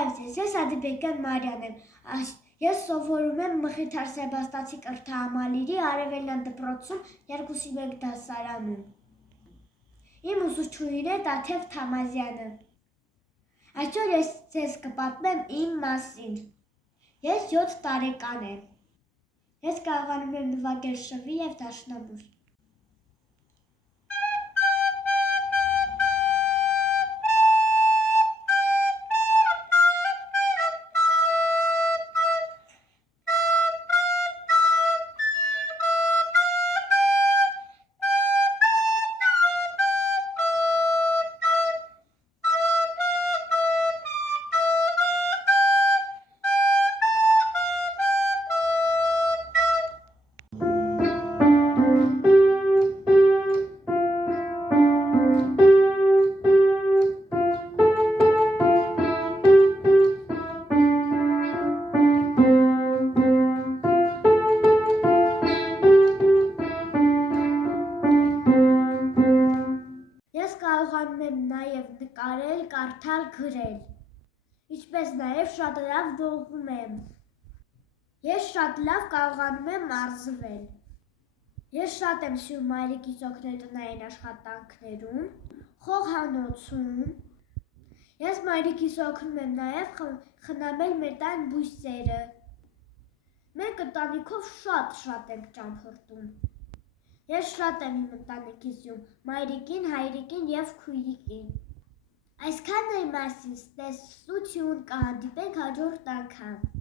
Բարև ձեզ, ես Ադիբեկյան Մարիան եմ, ես սովորում եմ Մխիթար Սեբաստացի կրթահամալիրի Արևելյան դպրոցում 2-1 դասարանում։ Իմ ուսուցչուհին է Տաթև Թամազյանը։ Այսօր ես ձեզ կպատմեմ իմ մասին։ Ես 7 տարեկան եմ։ Ես կարողանում եմ նվագել շվի և դաշնամուր։ Ես կարողանում եմ նաև նկարել, կարդալ, գրել, ինչպես նաև շատ լավ դողում եմ։ Ես շատ լավ կարողանում եմ մարզվել։ Ես շատ եմ սիրում մայրիկիս օգնել տնային աշխատանքներում, խոհանոցում։ Ես մայրիկիս օգնում եմ նաև խնամել մեր տան բույսերը։ Մենք ընտանիքով շատ ենք ճամփորդում։ Ես շատ եմ իմ ընտանիքից սիրում, մայրիկին, հայրիկին և քույրիկին։ Այսքանն է իմ մասին, տեսություն, կհանդիպենք հաջորդ անգամ։